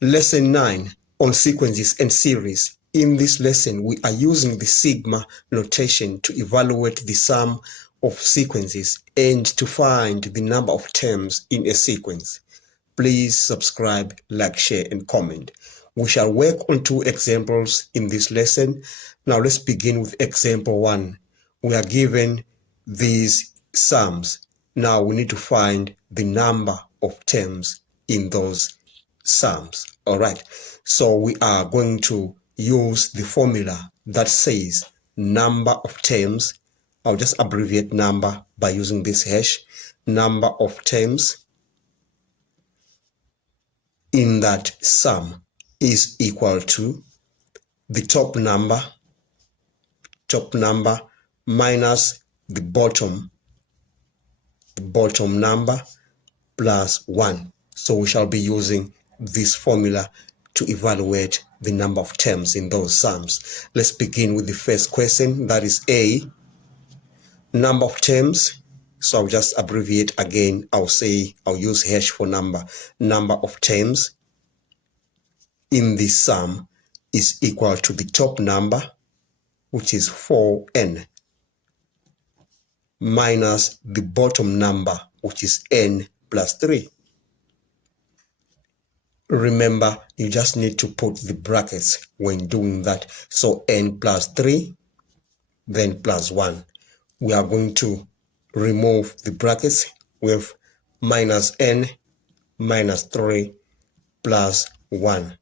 Lesson 9 on sequences and series. In this lesson, we are using the sigma notation to evaluate the sum of sequences and to find the number of terms in a sequence. Please subscribe, like, share, and comment. We shall work on 2 examples in this lesson. Now let's begin with example 1. We are given these sums. Now we need to find the number of terms in those sums. All right, so we are going to use the formula that says number of terms. I'll just abbreviate number by using this hash. Number of terms in that sum is equal to the top number minus the bottom number plus 1. So we shall be using this formula to evaluate the number of terms in those sums. Let's begin with the first question, that is A, number of terms. So I'll just abbreviate again. I'll use hash for number. Number of terms in this sum is equal to the top number, which is 4n, minus the bottom number, which is n plus 3. Remember, you just need to put the brackets when doing that. So n plus 3, then plus 1. We are going to remove the brackets with minus n minus 3 plus 1.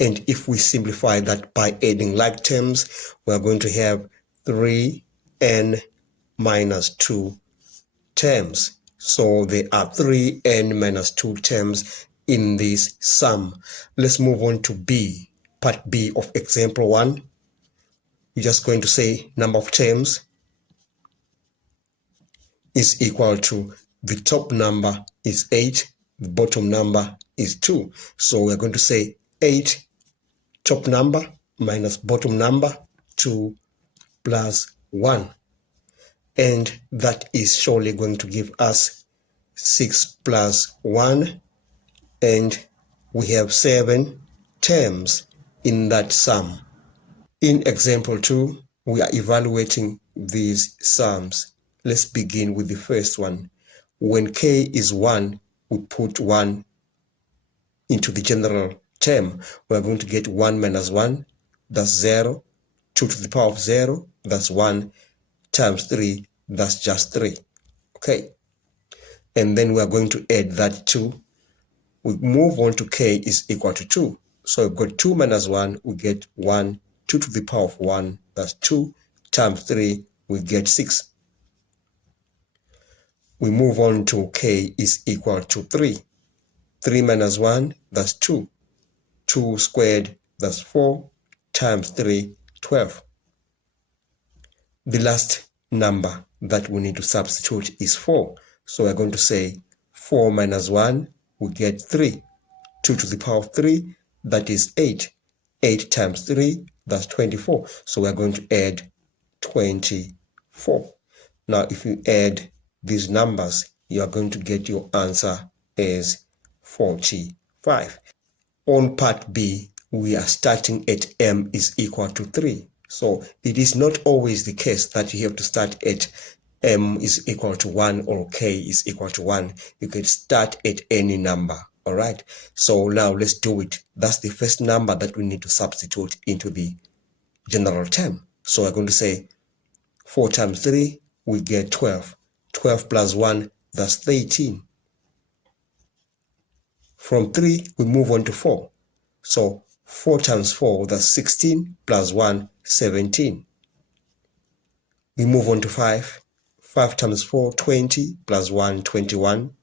And if we simplify that by adding like terms, we are going to have 3n minus 2 terms. So there are 3n minus 2 terms in this sum. Let's move on to B, part B of example 1. We're just going to say number of terms is equal to the top number is 8, the bottom number is 2. So we're going to say 8 top number minus bottom number 2 plus 1. And that is surely going to give us 6 plus 1. And we have 7 terms in that sum. In example 2, we are evaluating these sums. Let's begin with the first one. When k is 1, we put 1 into the general term. We are going to get 1 minus 1, that's 0. 2 to the power of 0, that's 1, times 3, that's just 3. Okay. And then we are going to add that 2. We move on to k is equal to 2. So we've got 2 minus 1, we get 1, 2 to the power of 1, that's 2, times 3, we get 6. We move on to k is equal to 3. 3 minus 1, that's 2. 2 squared, that's 4, times 3, 12. The last number that we need to substitute is 4. So we're going to say 4 minus 1, we get 3. 2 to the power of 3, that is 8. 8 times 3, that's 24. So we're going to add 24. Now, if you add these numbers, you are going to get your answer as 45. On part B, we are starting at m is equal to 3. So it is not always the case that you have to start at m is equal to 1 or k is equal to 1. You can start at any number. All right. So now let's do it. That's the first number that we need to substitute into the general term. So we're going to say 4 times 3, we get 12. 12 plus 1, that's 13. From 3, we move on to 4. So 4 times 4, that's 16, plus 1, 17. We move on to 5. 5 times 4, 20, plus 1, 21.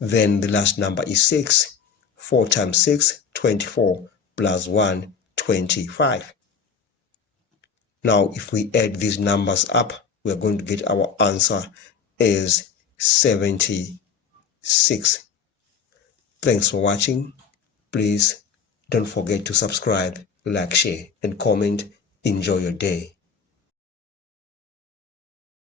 Then the last number is 6. 4 times 6, 24, plus 1, 25. Now, if we add these numbers up, we are going to get our answer as 76. Thanks for watching. Please don't forget to subscribe, like, share, and comment. Enjoy your day.